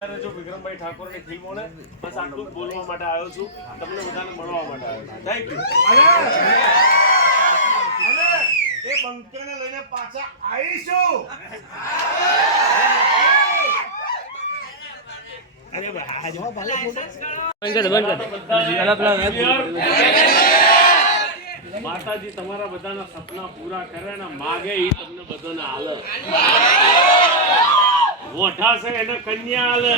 જો વિક્રમભાઈ ઠાકોરની ફિલ્મોને બસ આટલું જ બોલવા માટે આવ્યો છું, તમને બધાને મળવા માટે આવ્યો છું. Thank you. અને એ બંકેને લઈને પાછા આવીશું. માતાજી તમારા બધાના સપના પૂરા કરે ને માગે એ તમને બધાને હાલે. મોઠા છે એને કન્યા હાલે,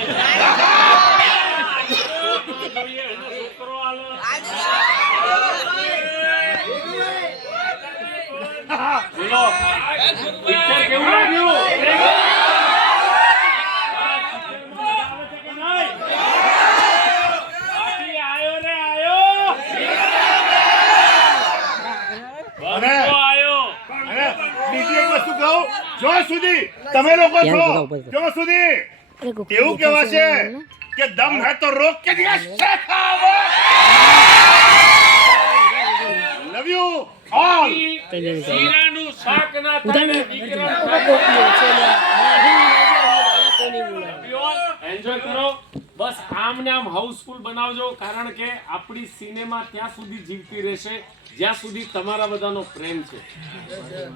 છોકરો હાલે. બોલો પિક્ચર કેવું લાગ્યું? જો સુધી તમે લોકો છો, જો સુધી એવું કહેવાશે કે દમ હે તો રોક કે દિયા શેખાવો. Love you all. શીરાનું શાક ના થાય વિક્રમ એન્જોય કરો. બસ આમ ને આમ હાઉસફુલ બનાવજો, કારણ કે આપણી સિનેમા ત્યાં સુધી જીવતી રહેશે જ્યાં સુધી તમારા બધાનો પ્રેમ છે.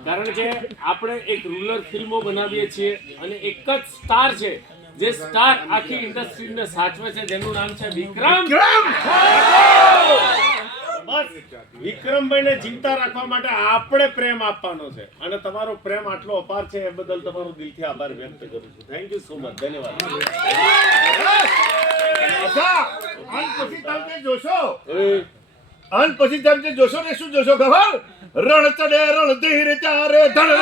કારણ કે આપણે એક રૂરલ ફિલ્મો બનાવીએ છીએ અને એક જ સ્ટાર છે જે સ્ટાર આખી ઇન્ડસ્ટ્રીને સાચવે છે, જેનું નામ છે વિક્રમ. બસ વિક્રમભાઈને જીવતા રાખવા માટે આપણે પ્રેમ આપવાનો છે અને તમારો પ્રેમ આટલો અપાર છે એ બદલ તમારો દિલથી આભાર વ્યક્ત કરું છું. Thank you so much. ધન્યવાદ. અન પછી તમે જોશો ને શું જોશો ખબર? રણ ચડે રણ ધીર ચારે ધડ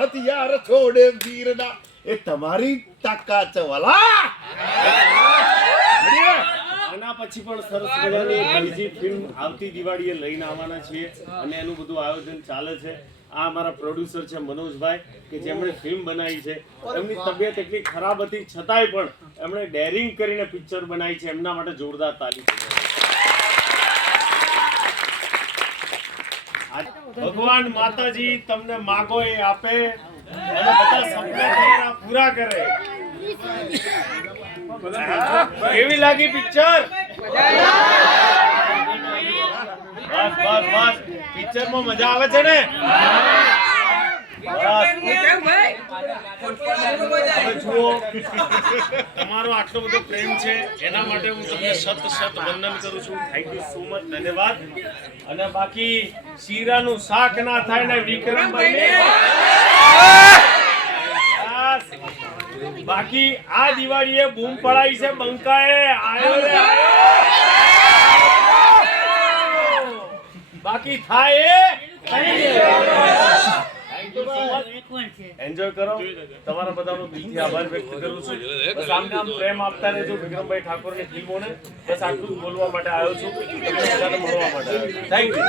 હથિયાર છોડે વીરના. એ તમારી તાકાત છે વાલા. આના પછી પણ સરસ મજાની બીજી ફિલ્મ આવતી દિવાળીએ લઈને આવવાના છીએ અને એનું બધું આયોજન ચાલે છે. આ અમારા પ્રોડ્યુસર છે મનોજભાઈ, કે જેમણે ફિલ્મ બનાવી છે. એમની તબિયત એટલી ખરાબ હતી છતાંય પણ એમણે ડેરિંગ કરીને પિક્ચર બનાવી છે. એમના માટે જોરદાર તાલી. ભગવાન માતાજી તમને માગો એ આપે અને બધા સપના તમારા પૂરા કરે. કેવી લાગી પિક્ચર? બસ બસ બસ પિક્ચરમાં મજા આવે છે ને? હવે જુઓ, તમારો આટલો બધો પ્રેમ છે એના માટે હું તમને સત વંદન કરું છું. Thank you so much. ધન્યવાદ. અને બાકી શીરાનું શાક ના થાય ને વિક્રમભાઈ. બાકી આ દિવાળીએ બૂમ પડાઈ છે બંકાએ, આયો રે આયો. બાકી થાય એન્જોય કરો. તમારા બધાનો દિલથી આભાર વ્યક્ત કરું છું. બસ આમને આમ પ્રેમ આપતા રહેજો વિક્રમભાઈ ઠાકોરની ફિલ્મોને. બસ આટલું બોલવા માટે આવ્યો છું, તમને બધાને મળવા માટે. Thank you.